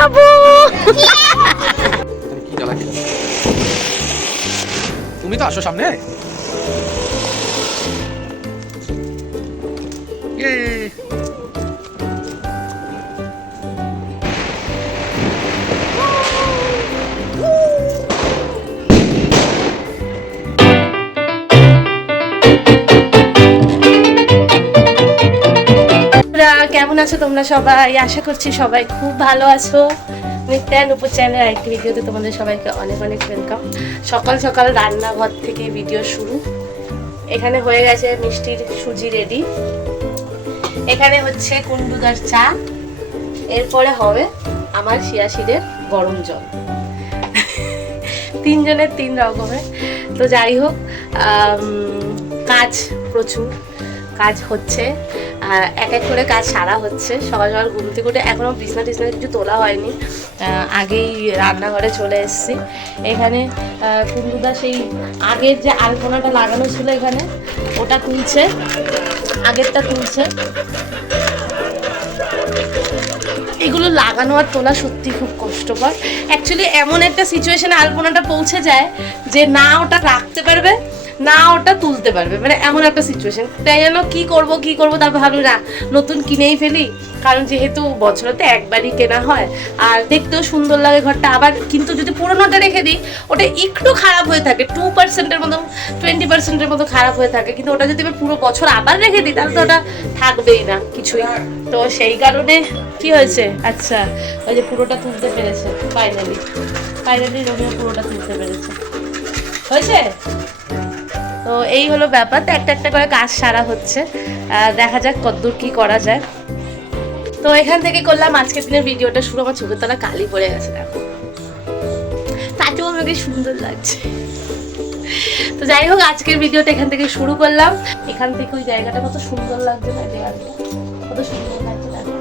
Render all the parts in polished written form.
যাবো। তুমি তো আসো সামনে। কেমন আছো তোমরা সবাই? আশা করছি সবাই খুব ভালো আছো। নিত্যান উপর চ্যানেলের আরেকটি ভিডিওতে তোমাদের সবাইকে অনেক অনেক ওয়েলকাম। সকাল সকাল রান্নাঘর থেকে ভিডিও শুরু। এখানে হয়ে গেছে মিষ্টির সুজি রেডি, এখানে হচ্ছে কুন্ডুদার চা, এরপরে হবে আমার শিয়াশিরের গরম জল। তিনজনের তিন রকমের। তো যাই হোক, কাজ প্রচুর, কাজ হচ্ছে, এক এক করে কাজ সারা হচ্ছে। সকাল সকাল ঘুম থেকে উঠে এখনও বিছনা টিছনা কিছু তোলা হয়নি, আগেই রান্নাঘরে চলে এসেছি। এখানে কুন্ডুদা সেই আগের যে আলপনাটা লাগানো ছিল এখানে, ওটা তুলছে, আগেরটা তুলছে। এগুলো লাগানো আর তোলা সত্যি খুব কষ্টকর। অ্যাকচুয়ালি এমন একটা সিচুয়েশনে আলপনাটা পৌঁছে যায় যে না ওটা রাখতে পারবে না ওটা তুলতে পারবে, মানে এমন একটা সিচুয়েশন। তাই যেন কী করবো তারপর ভাবি না নতুন কিনেই ফেলি, কারণ যেহেতু বছরতে একবারই কেনা হয় আর দেখতেও সুন্দর লাগে ঘরটা। আবার কিন্তু যদি পুরোনোটা রেখে দিই ওটা একটু খারাপ হয়ে থাকে, 2%-এর মতো 20%-এর মতো খারাপ হয়ে থাকে, কিন্তু ওটা যদি আমি পুরো বছর আবার রেখে দিই তাহলে তো ওটা থাকবেই না কিছুই। তো সেই কারণে কি হয়েছে, আচ্ছা ওই যে পুরোটা তুলতে পেরেছে ফাইনালি রোমিও পুরোটা তুলতে পেরেছে, হয়েছে। তো এই হলো ব্যাপার। তো একটা একটা করে কাজ সারা হচ্ছে, দেখা যাক কতদূর কি করা যায়। তো এখান থেকে করলাম আজকের দিনের ভিডিওটা শুরু। আমার চোখের তলা কালি পড়ে গেছে, দেখো, তাতেও আমাকে সুন্দর লাগছে। তো যাই হোক, আজকের ভিডিওটা এখান থেকে শুরু করলাম। এখান থেকে ওই জায়গাটা কত সুন্দর লাগছে না, দেওয়ালটা কত সুন্দর লাগছে, দেখো।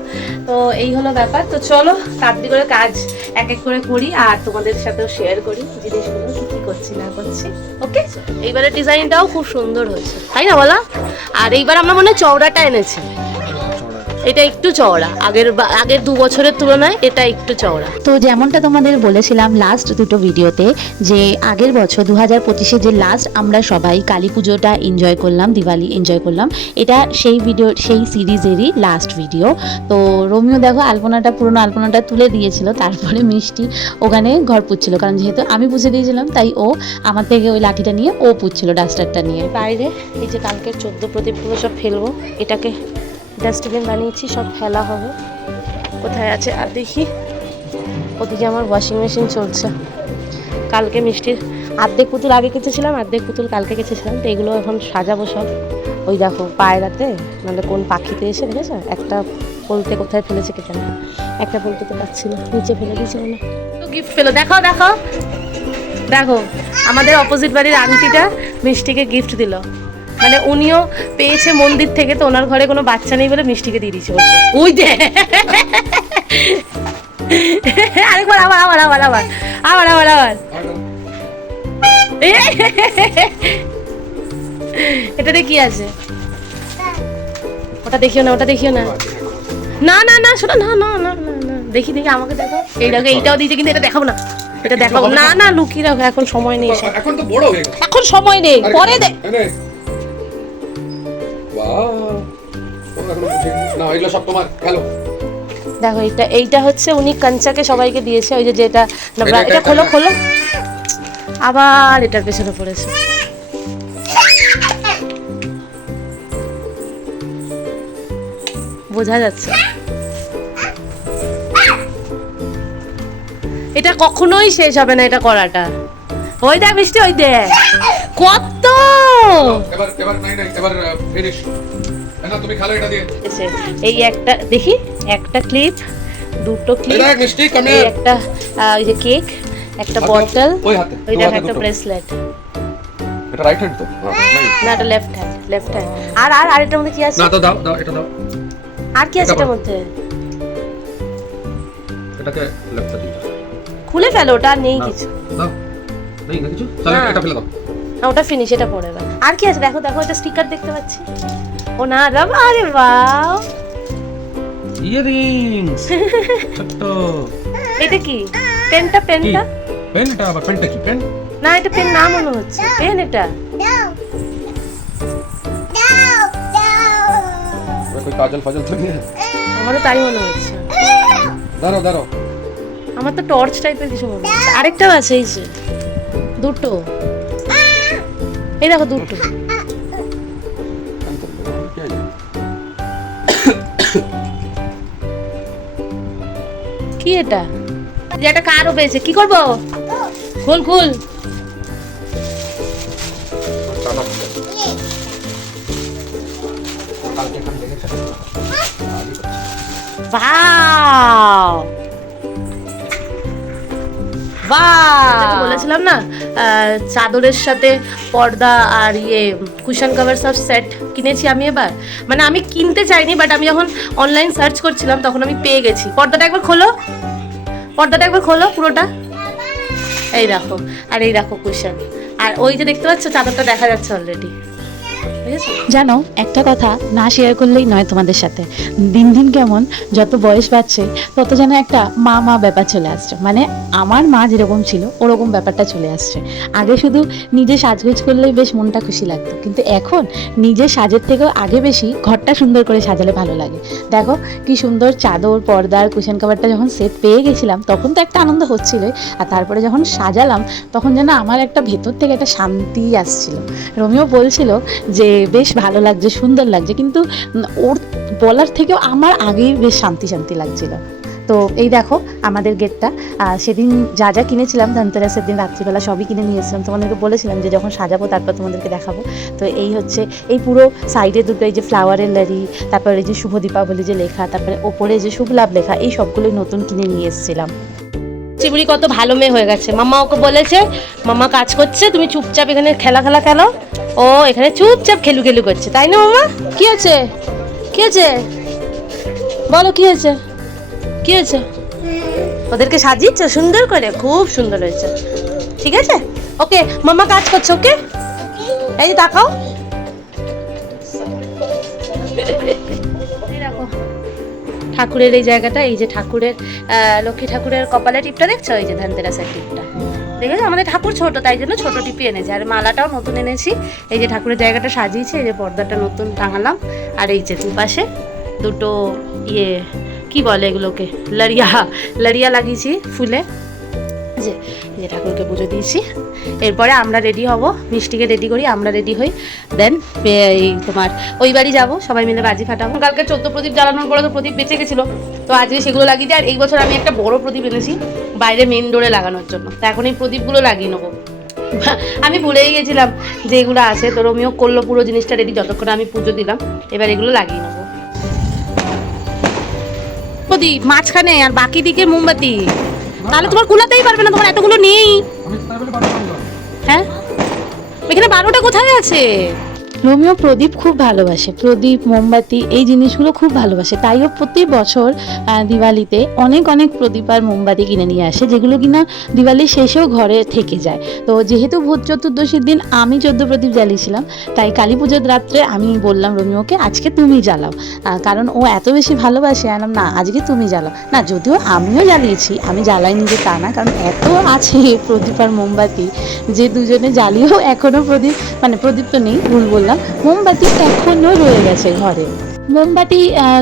তো এই হলো ব্যাপার। তো চলো তাড়াতাড়ি করে কাজ এক এক করে করি আর তোমাদের সাথেও শেয়ার করি জিনিসগুলো কি করছি না করছি। ওকে, এইবারের ডিজাইনটাও খুব সুন্দর হয়েছে, তাই না বলা? আর এইবার আমরা মনে হয় চওড়াটা এনেছি, এটা একটু চওড়া, আগের 2 বছরের তুলনায় এটা একটু চওড়া। তো যেমনটা তোমাদের বলেছিলাম লাস্ট দুটো ভিডিওতে, যে আগের বছর 2025-এ যে লাস্ট আমরা সবাই কালী পুজোটা এনজয় করলাম, দিওয়ালি এনজয় করলাম, এটা সেই সিরিজেরই লাস্ট ভিডিও। তো রোমিও দেখো আলপনাটা, পুরোনো আলপনাটা তুলে দিয়েছিল, তারপরে মিষ্টি ওখানে ঘর পুচ্ছিল, কারণ যেহেতু আমি পুছে দিয়েছিলাম তাই ও আমার থেকে ওই লাঠিটা নিয়ে ও পুচ্ছিল, ডাস্টারটা নিয়ে। বাইরে এই যে কালকের 14 প্রদীপগুলো সব ফেলবো, এটাকে ডাস্টবিন বানিয়েছি, সব ফেলা হবে। কোথায় আছে আর দেখি, ওদিকে আমার ওয়াশিং মেশিন চলছে। কালকে মিষ্টির আর্ধেক পুতুল আগে কেচেছিলাম, আর্ধেক পুতুল কালকে কেচেছিলাম। তো এগুলো এখন সাজাবো সব। ওই দেখো পায়রাতে, নাহলে কোন পাখিতে এসে দেখেছো একটা বলতে কোথায় ফেলেছে কে জানে, একটা বলতে তো পাচ্ছিল, নিচে ফেলে দিয়েছিল না। তো গিফট পেলো, দেখাও দেখাও, দেখো আমাদের অপোজিট বাড়ির আন্টিটা মিষ্টিকে গিফট দিল। মানে উনিও পেয়েছে মন্দির থেকে, তো ওনার ঘরে কোনো বাচ্চা নেই বলে মিষ্টিকে দিয়ে দিয়েছে। ওই দে আরেকবার, আবার আবার আবার আবার আবার আবার আবার এটাতে কি আছে? ওটা দেখিও না, ওটা দেখিও না, না না না শোনো, না না না না না, দেখি দেখি, আমাকে দেখো। এই দেখো, এইটাও দিয়েছে, কিন্তু এটা দেখাবো না, এটা দেখাবো না, না লুকিয়ে রাখো, এখন সময় নেই, এখন তো বড় হয়ে গেছে, এখন সময় নেই, পরে দে। দেখো এইটা হচ্ছে উনি কাঞ্চাকে সবাইকে দিয়েছে, ওই যে যেটা এটা খোলো খোলো, আবার এটার পেছনে পড়েছে। বোঝা যাচ্ছে এটা কখনোই শেষ হবে না, এটা করাটা। ওই দেখ মিষ্টি, ওই দেখ কত, এই একটা দেখি, একটা ক্লিপ, দুটো ক্লিপ, একটা ওই যে কেক, একটা বটল, ওই দেখ একটা ব্রেসলেট। এটা রাইট হ্যান্ড তো না, এটা লেফট হ্যান্ড। আর আর আর এটার মধ্যে কি আছে? না তো দাও দাও, এটা দাও। আর কি আছে এটার মধ্যে? এটাকে লেফটটা দিও, খুলে ফেলো, ওটা আর নেই কিছু। দাও, নেই না কিছু, চলো এটা ফেলে দাও। না ওটা ফিনিশ, এটা পড়ে দাও। আর কি আছে দেখো, দেখো এটা স্টিকার দেখতে পাচ্ছি। ও না রাম, আরে বাও, ইয়ারিংস ছোট। এটা কি পেনটা? পেন? এটা আবার পেনটা কি? পেন না, এটা পেন না মনে হচ্ছে। পেন এটা? कोई काजल फाजल तो नहीं है? আমারও তাই মনে হচ্ছে। दाঁড়াও আমার তো টর্চ টাইপের কিছু মনে হচ্ছে। আরেকটাও আছে, এই যে দুটো, এই দেখো দুটো। क्या है? কি এটা? যেটা কারও পেয়েছে, কি করব? খুল খুল। टाटा কালকে এখানে দেখেছে ওয়াও বাহ! বলেছিলাম না চাদরের সাথে পর্দা আর কুশন কভার সব সেট কিনেছি আমি এবার। মানে আমি কিনতে চাইনি, বাট আমি যখন অনলাইন সার্চ করছিলাম তখন আমি পেয়ে গেছি। পর্দাটা একবার খোলো, পুরোটা। এই দেখো, আর এই দেখো কুশন, আর ওই যে দেখতে পাচ্ছ চাদরটা দেখা যাচ্ছে অলরেডি। জানো, একটা কথা না শেয়ার করলেই নয় তোমাদের সাথে। দিন দিন কেমন যত বয়স বাড়ছে তত যেন একটা মা ব্যাপার চলে আসছে। মানে আমার মা যেরকম ছিল ওরকম ব্যাপারটা চলে আসছে। আগে শুধু নিজে সাজগোজ করলেই বেশ মনটা খুশি লাগতো, কিন্তু এখন নিজের সাজের থেকেও আগে বেশি ঘরটা সুন্দর করে সাজালে ভালো লাগে। দেখো কি সুন্দর চাদর, পর্দার, কুশন কভারটা যখন সেট পেয়ে গেছিলাম তখন তো একটা আনন্দ হচ্ছিল, আর তারপরে যখন সাজালাম তখন যেন আমার একটা ভেতর থেকে একটা শান্তি আসছিল। রোমিও বলছিল যে বেশ ভালো লাগছে, সুন্দর লাগছে, কিন্তু ওর বলার থেকেও আমার আগেই বেশ শান্তি লাগছিল। তো এই দেখো আমাদের গেটটা। সেদিন যা কিনেছিলাম ধনতেরাসের দিন রাত্রিবেলা সবই কিনে নিয়েছিলাম, তোমাদেরকে বলেছিলাম যে যখন সাজাবো তারপর তোমাদেরকে দেখাবো। তো এই হচ্ছে এই পুরো সাইডে দুটো এই যে ফ্লাওয়ারের লারি, তারপরে এই যে শুভ দীপাবলি যে লেখা, তারপরে ওপরে যে শুভ লাভ লেখা, এই সবগুলোই নতুন কিনে নিয়ে এসেছিলাম। চিবুড়ি কত ভালো মেয়ে হয়ে গেছে। মাম্মা ওকে বলেছে মাম্মা কাজ করছে, তুমি চুপচাপ এখানে খেলা খেলো। ও এখানে চুপচাপ খেলু করছে, তাই না মাম্মা? কি হয়েছে বলো, কি হয়েছে? ওদেরকে সাজিয়েছো সুন্দর করে, খুব সুন্দর হয়েছে। ঠিক আছে, ওকে মাম্মা কাজ করছে। ওকে, এই যে তাকাও, ঠাকুরের এই জায়গাটা, এই যে ঠাকুরের লক্ষ্মী ঠাকুরের কপালে টিপটা দেখছো, এই যে ধনতেরাসের টিপটা দেখেছো। আমাদের ঠাকুর ছোট, তাই জন্য ছোট টিপি এনেছি, আর মালাটাও নতুন এনেছি। এই যে ঠাকুরের জায়গাটা সাজিয়েছি, এই যে পর্দাটা নতুন টাঙালাম, আর এই যে দুপাশে দুটো কি বলে এগুলোকে, লড়িয়া লাগিয়েছি ফুলে। যে এই যে ঠাকুরকে পুজো দিয়েছি। এরপরে আমরা রেডি হব, মিষ্টিকে রেডি করি, আমরা রেডি হই, দেন এই তোমার ওই বাড়ি যাবো, সবাই মিলে বাজি ফাটাবো। কালকে 14 প্রদীপ জ্বালানোর পরে তো প্রদীপ বেঁচে গেছিলো, তো আজকে সেগুলো লাগিয়ে দিই। আর এই বছর আমি একটা বড় প্রদীপ এনেছি বাইরে মেন ডোরে লাগানোর জন্য, তো এখন এই প্রদীপগুলো লাগিয়ে নেবো। আমি ভুলেই গেছিলাম যে এগুলো আছে, তো রোমিও করলো পুরো জিনিসটা রেডি যতক্ষণ আমি পুজো দিলাম। এবার এগুলো লাগিয়ে নেবো। প্রদীপ মাঝখানে, আর বাকি দিকে মোমবাতি, তাহলে তোমার কুলাতেই পারবে না, তোমার এতগুলো নেই। হ্যাঁ, এখানে 12টা কোথায় আছে? রোমিও প্রদীপ খুব ভালোবাসে, প্রদীপ, মোমবাতি এই জিনিসগুলো খুব ভালোবাসে, তাইও প্রতি বছর দিওয়ালিতে অনেক প্রদীপ আর মোমবাতি কিনে নিয়ে আসে, যেগুলো কিনা দিওয়ালির শেষেও ঘরে থেকে যায়। তো যেহেতু ভূত চতুর্দশীর দিন আমি 14 প্রদীপ জ্বালিয়েছিলাম, তাই কালী পুজোর রাত্রে আমি বললাম রোমিওকে আজকে তুমি জ্বালাও, কারণ ও এত বেশি ভালোবাসে। আনলাম না, আজকে তুমি জ্বালাও না। যদিও আমিও জ্বালিয়েছি, আমি জ্বালাইনি যে তা না, কারণ এত আছে প্রদীপ আর মোমবাতি যে দুজনে জ্বালিয়েও এখনও প্রদীপ তো নেই, ভুল বললাম, মোমবাতি এখনো রয়ে গেছে ঘরে। মোমবাতি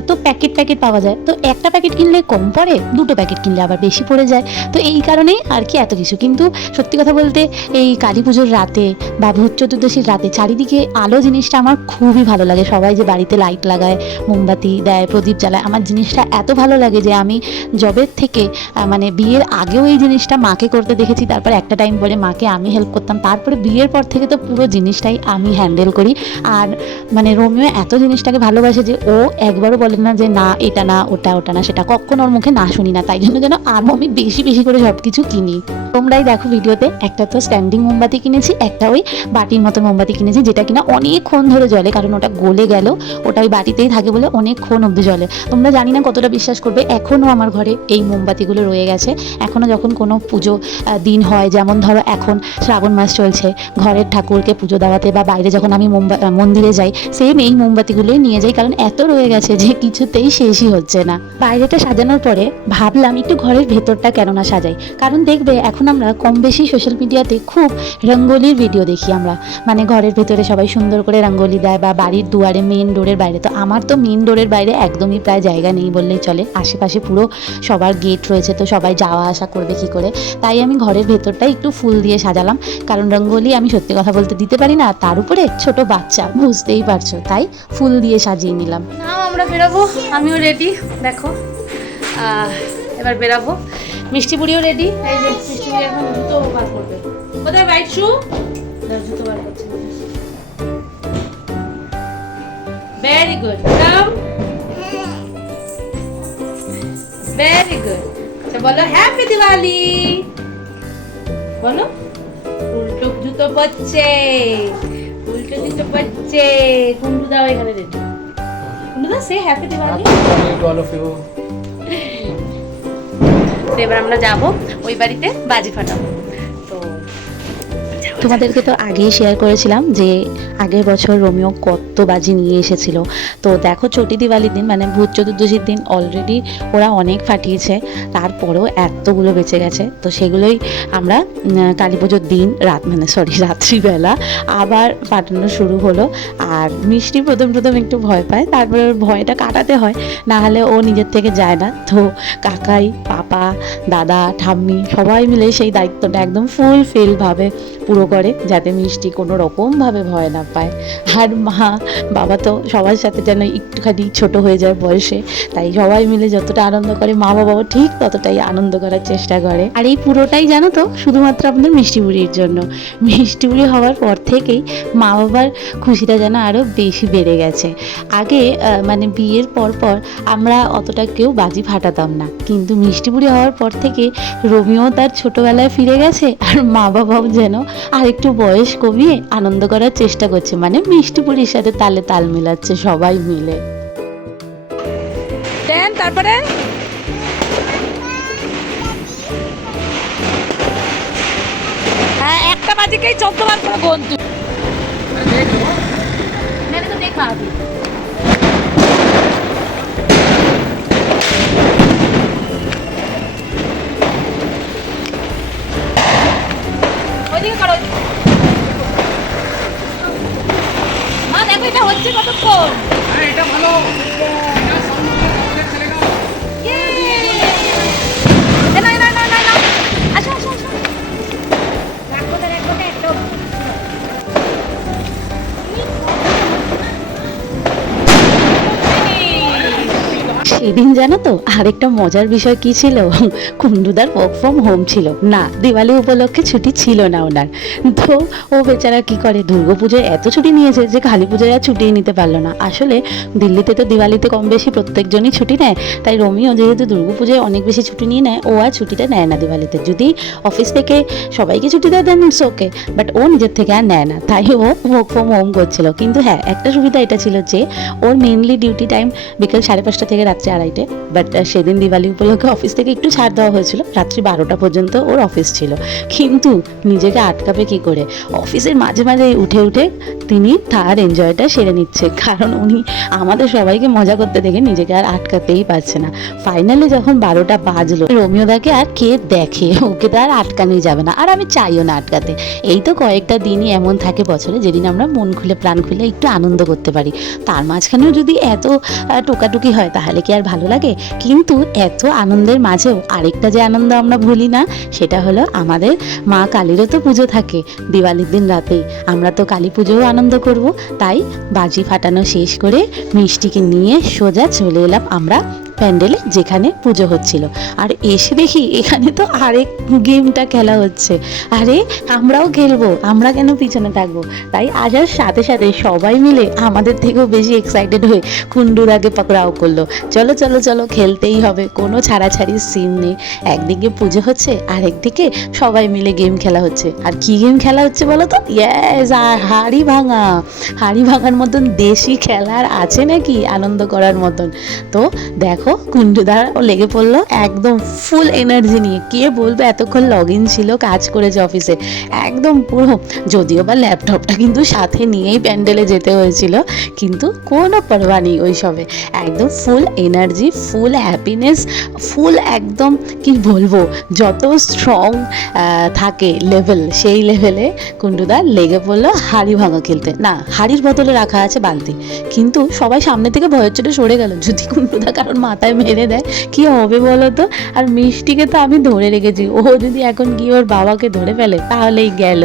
তো প্যাকেট পাওয়া যায়, তো একটা প্যাকেট কিনলে কম পড়ে, দুটো প্যাকেট কিনলে আবার বেশি পড়ে যায়, তো এই কারণেই আর কি এত কিছু। কিন্তু সত্যি কথা বলতে এই কালী পুজোর রাতে বা ভূত চতুর্দশীর রাতে চারিদিকে আলো জিনিসটা আমার খুবই ভালো লাগে। সবাই যে বাড়িতে লাইট লাগায়, মোমবাতি দেয়, প্রদীপ জ্বালায়, আমার জিনিসটা এত ভালো লাগে যে আমি জবের থেকে মানে বিয়ের আগেও এই জিনিসটা মাকে করতে দেখেছি, তারপর একটা টাইম পরে মাকে আমি হেল্প করতাম, তারপরে বিয়ের পর থেকে তো পুরো জিনিসটাই আমি হ্যান্ডেল করি। আর মানে রোমিও এত জিনিসটাকে ভালোবাসে যে ও একবারও বলে না যে না এটা না, ওটা না, সেটা কখনো ওর মুখে না শুনি না, তাই জন্য যেন আরও আমি বেশি করে সব কিছু কিনি। তোমরাই দেখো ভিডিওতে, একটা তো স্ট্যান্ডিং মোমবাতি কিনেছি, একটা ওই বাটির মতো মোমবাতি কিনেছি, যেটা কিনা অনেকক্ষণ ধরে জ্বলে, কারণ ওটা গলে গেল, ওটা ওই বাটিতেই থাকে বলে অনেকক্ষণ অবধি জ্বলে। তোমরা জানি না কতটা বিশ্বাস করবে, এখনও আমার ঘরে এই মোমবাতিগুলো রয়ে গেছে। এখনও যখন কোনো পুজো দিন হয়, যেমন ধরো এখন শ্রাবণ মাস চলছে, ঘরের ঠাকুরকে পুজো দেওয়াতে বা বাইরে যখন আমি মন্দিরে যাই, সেম এই মোমবাতিগুলোই নিয়ে যাই, কারণ এত রয়ে গেছে যে কিছুতেই শেষই হচ্ছে না। বাইরেটা সাজানোর পরে ভাবলাম একটু ঘরের ভেতরটা কেন না সাজাই, কারণ দেখবে এখন আমরা কম বেশি সোশ্যাল মিডিয়াতে খুব রঙ্গোলির ভিডিও দেখি আমরা, মানে ঘরের ভেতরে সবাই সুন্দর করে রঙ্গোলি দেয় বা বাড়ির দুয়ারে মেন ডোরের বাইরে। তো আমার তো মেন ডোরের বাইরে একদমই প্রায় জায়গা নেই বললেই চলে, আশেপাশে পুরো সবার গেট রয়েছে, তো সবাই যাওয়া আসা করবে কি করে। তাই আমি ঘরের ভেতরটা একটু ফুল দিয়ে সাজালাম, কারণ রঙ্গোলি আমি সত্যি কথা বলতে দিতে পারি না, তার উপরে ছোট বাচ্চা বুঝতেই পারছো, তাই ফুল দিয়ে সাজিয়ে নিলাম। নাও আমরা বেরাবো, আমিও রেডি দেখো। এবার বেরাবো, মিষ্টি বুড়িও রেডি। এই যে মিষ্টি বুড়ি এখন জুতো বার করবে। কোথায় বাইট শু? জুতো বার করছে। ভেরি গুড, কাম ভেরি গুড। আচ্ছা বলো হ্যাপি দিওয়ালি বলো। উল্টো জুতো পড়ছে, উল্টো জুতো পড়ছে। কুন্ডু দাও এখানে রেডি। কুন্ডু দা সে happy Diwali. All of you. এবার আমরা যাব ওই বাড়িতে বাজি ফাটাবো। তো তোমাদেরকে তো আগেই শেয়ার করেছিলাম যে আগের বছর রোমিও কত বাজি নিয়ে এসেছিল। তো দেখো চটি দিওয়ালির দিন মানে ভূত চতুর্দশীর দিন অলরেডি ওরা অনেক ফাটিয়েছে, তারপরেও এতগুলো বেঁচে গেছে। তো সেগুলোই আমরা কালী পুজোর দিন রাত্রিবেলা আবার ফাটানো শুরু হলো। আর মিষ্টি প্রথম একটু ভয় পায়, তারপরে ওর ভয়টা কাটাতে হয়, না হলে ও নিজের থেকে যায় না। তো কাকাই, পাপা, দাদা, ঠাম্মি সবাই মিলে সেই দায়িত্বটা একদম ফুলফিলভাবে পুরো করে, যাতে মিষ্টি কোনো রকমভাবে ভয় না পায়। আর মা বাবা তো সবার সাথে যেন একটুখানি ছোট হয়ে যায় বয়সে, তাই সবাই মিলে যতটা আনন্দ করে মা বাবাও ঠিক ততটাই আনন্দ করার চেষ্টা করে। আর এই পুরোটাই জানো তো শুধুমাত্র আমাদের মিষ্টি বুড়ির জন্য। মিষ্টি বুড়ি হওয়ার পর থেকেই মা বাবার খুশিটা যেন আরও বেশি বেড়ে গেছে। আগে মানে বিয়ের পর আমরা অতটা কেউ বাজি ফাটাতাম না, কিন্তু মিষ্টি বুড়ি হওয়ার পর থেকে রোমিও তার ছোটবেলায় ফিরে গেছে, আর মা বাবাও যেন আর একটু বয়স কমিয়ে আনন্দ করার চেষ্টা করছে, মানে মিষ্টি বুড়ির সাথে তালে তাল মিলাচ্ছে সবাই মিলে। দেন তারপরে হ্যাঁ একটা বাজিকেই 14 বার করে গন্তু। मैंने तो देखा अभी। ওইদিকে করো। মা দেখো এটা হচ্ছে কতক্ষণ। হ্যাঁ এটা ভালো। এটা সম্মান করে চলেগা। ইয়ে না না না না না আসো আসো আসো রাখো একটু। সেদিন জানো তো আরেকটা মজার বিষয় কি ছিল, কুন্ডুদার ওয়ার্ক ফ্রম হোম ছিল না, দিওয়ালি উপলক্ষে ছুটি ছিল না ওনার। তো ও বেচারা কি করে, দুর্গাপুজোয় এত ছুটি নিয়েছে যে কালী পুজোয় আর ছুটিয়ে নিতে পারলো না। আসলে দিল্লিতে তো দিওয়ালিতে কম বেশি প্রত্যেকজনই ছুটি নেয়, তাই রোমিও যেহেতু দুর্গাপুজোয় অনেক বেশি ছুটি নিয়ে নেয়, ও আর ছুটিটা নেয় না দিওয়ালিতে। যদি অফিস থেকে সবাইকে ছুটি দেয় দেন ইটস ওকে, বাট ও নিজের থেকে আর নেয় না, তাই ও ওয়ার্ক ফ্রম হোম করছিল। কিন্তু হ্যাঁ একটা সুবিধা এটা ছিল যে ওর মেনলি ডিউটি টাইম বিকেল 5:30 থেকে রাত্রি 2:30, বাট সেদিন দিওয়ালি উপলক্ষে অফিস থেকে একটু ছাড় দেওয়া হয়েছিল, রাত্রি 12টা পর্যন্ত ওর অফিস ছিল। কিন্তু নিজেকে আটকাবে কি করে, অফিসের মাঝে মাঝে উঠে তিনি তার এনজয়টা সেরে নিচ্ছে, কারণ উনি আমাদের সবাইকে মজা করতে দেখে নিজেকে আর আটকাতেই পারছে না। ফাইনালি যখন 12টা বাজলো, রোমিওদাকে আর কে দেখে, ওকে তো আর আটকানোই যাবে না, আর আমি চাইও না আটকাতে। এই তো কয়েকটা দিনই এমন থাকে বছরে যেদিন আমরা মন খুলে প্রাণ খুলে একটু আনন্দ করতে পারি, তার মাঝখানেও যদি এত টোকাটুকি হয় তাহলে কি আর ভালো লাগে? কিন্তু এত আনন্দের মাঝেও আরেকটা যে আনন্দ আমরা ভুলি না, সেটা হলো আমাদের মা কালীরও তো পুজো থাকে দিওয়ালির দিন রাতেই। আমরা তো কালী পুজোও আনন্দ করব, তাই বাজি ফাটানো শেষ করে মিষ্টিকে নিয়ে সোজা চলে এলাম আমরা প্যান্ডেলে যেখানে পুজো হচ্ছিল। আর এসে দেখি এখানে তো আরেক গেমটা খেলা হচ্ছে। আরে আমরাও খেলবো, আমরা কেন পিছনে থাকবো? তাই আসার সাথে সাথে সবাই মিলে আমাদের থেকেও বেশি এক্সাইটেড হয়ে কুন্ডুর আগে পাকড়াও করলো, চলো চলো চলো খেলতেই হবে, কোনো ছাড়াছাড়ির সিন নেই। একদিকে পুজো হচ্ছে আর একদিকে সবাই মিলে গেম খেলা হচ্ছে। আর কি গেম খেলা হচ্ছে বলো তো? ইয়েস, হাড়ি ভাঙার মতন দেশি খেলার আছে নাকি আনন্দ করার মতন? তো দেখো দেখো কুন্ডুদাও লেগে পড়লো একদম ফুল এনার্জি নিয়ে। কে বলবে এতক্ষণ লগ ইন ছিল, কাজ করেছে অফিসে একদম পুরো, যদিও বা ল্যাপটপটা কিন্তু সাথে নিয়েই প্যান্ডেলে যেতে হয়েছিল, কিন্তু কোনো পরোয়া নেই ওই সবে, একদম ফুল এনার্জি, ফুল হ্যাপিনেস, ফুল একদম কি বলবো, যত স্ট্রং থাকে লেভেল, সেই লেভেলে কুন্ডুদা লেগে পড়লো হাড়ি ভাঙা খেলতে। না, হাড়ির বদলে রাখা আছে বালতি, কিন্তু সবাই সামনে থেকে ভয়ের চোটে সরে গেল, যদি কুন্ডুদা কারণ মাথায় মেরে দেয় কি হবে বলো তো। আর মিষ্টিকে তো আমি ধরে রেখেছি, ও যদি এখন গিয়ে ওর বাবাকে ধরে ফেলে তাহলেই গেল।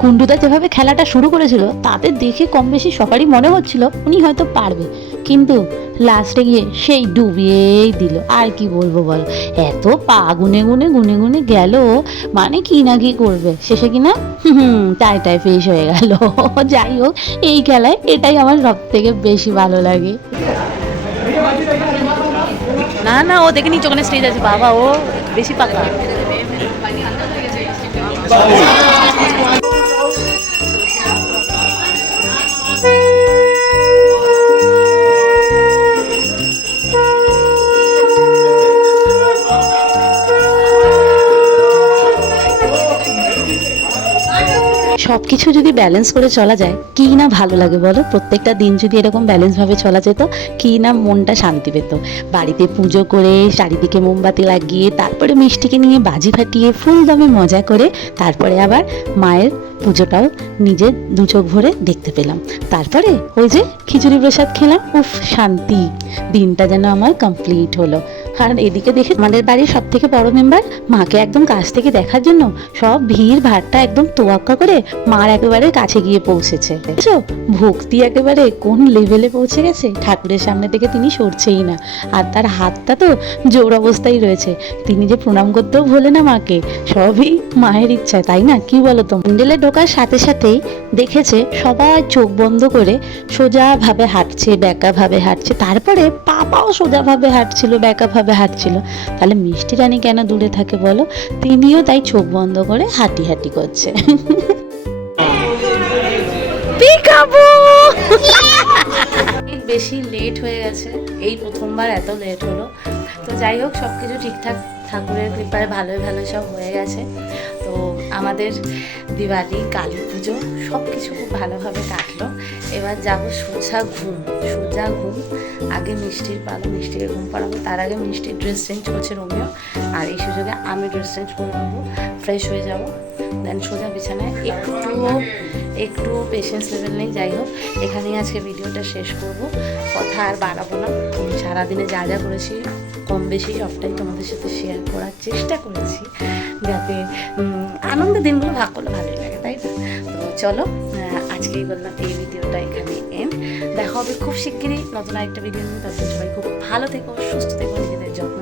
কুন্ডুদা যেভাবে খেলাটা শুরু করেছিল তাতে দেখে কম বেশি সবারই মনে হচ্ছিল উনি হয়তো পারবে, কিন্তু লাস্টে গিয়ে সেই ডুবিয়েই দিল। আর কি বলবো বল, এত পা গুনে গুনে গুনে গুনে গেল, মানে কি না কি করবে, শেষে কিনা টাই ফেস হয়ে গেল। যাই হোক, এই খেলায় এটাই আমার সব থেকে বেশি ভালো লাগে। না না, ও দেখে নিচে ওখানে স্টেজ আছে, বাবা ও বেশি পাকা। সব কিছু যদি ব্যালেন্স করে চলা যায় কি না ভালো লাগে বলো। প্রত্যেকটা দিন যদি এরকম ব্যালেন্সভাবে চলা যেত কি না মনটা শান্তি পেত। বাড়িতে পুজো করে চারিদিকে মোমবাতি লাগিয়ে তারপরে মিষ্টিকে নিয়ে বাজি ফাটিয়ে ফুল দমে মজা করে তারপরে আবার মায়ের পুজোটাও নিজের দু চোখ ভরে দেখতে পেলাম। তারপরে ওই যে খিচুড়ি প্রসাদ খেলাম, উফ শান্তি, দিনটা যেন আমার কমপ্লিট হলো। আর এদিকে দেখে আমাদের বাড়ির সব থেকে বড় মেম্বার মাকে একদম কাছ থেকে দেখার জন্য সব ভিড় ভাড়টা একদম তোয়াক্কা করে মার একেবারে কাছে গিয়ে পৌঁছেছে। বুঝছো, ভক্তি একেবারে কোন লেভেলে পৌঁছে গেছে, ঠাকুরের সামনে থেকে তিনি সরছেই না, আর তার হাতটা তো জোর অবস্থায় রয়েছে, তিনি যে প্রণাম করতেও ভোলে না মাকে, সবই মায়ের ইচ্ছা, তাই না? কি বলো তো। প্যান্ডেলে ঢোকার সাথে সাথেই দেখেছে সবাই চোখ বন্ধ করে সোজাভাবে হাঁটছে, ব্যাকাভাবে হাঁটছে, তারপরে পাপাও সোজাভাবে হাঁটছিল, ব্যাকাভাবে হাঁটছিল। তাহলে মিষ্টি রানী কেন দূরে থাকে বলো? তিনিও তাই চোখ বন্ধ করে হাঁটি হাঁটি করছে। বেশি লেট হয়ে গেছে, এই প্রথমবার এত লেট হলো। তো যাই হোক, সব কিছু ঠিকঠাক ঠাকুরের কৃপায় ভালোই ভালো সব হয়ে গেছে। তো আমাদের দিওয়ালি, কালী পুজো সব কিছু খুব ভালোভাবে কাটলো। এবার যাবো সোজা ঘুম। আগে মিষ্টির পালো, মিষ্টিকে ঘুম পাড়াবো, তার আগে মিষ্টির ড্রেস চেঞ্জ করছে রোমিও, আর এই সুযোগে আমি ড্রেস চেঞ্জ করে নেবো, ফ্রেশ হয়ে যাবো, দেন সোজা বিছানায়। একটু পেশেন্স লেভেল নেই। যাই হোক, এখানেই আজকে ভিডিওটা শেষ করব, কথা আর বাড়াবো না। সারাদিনে যা যা করেছি কম বেশি সবটাই তোমাদের সাথে শেয়ার করার চেষ্টা করেছি, যাতে আনন্দের দিনগুলো ভাগ করলে ভালোই লাগে, তাই না? তো চলো, আজকেই বললাম এই ভিডিওটা এখানে এন্ড। দেখা হবে খুব শিগগিরই নতুন একটা ভিডিও নিয়ে। ততদিন সবাই খুব ভালো থেকো, সুস্থ থেকো, নিজেদের যত্ন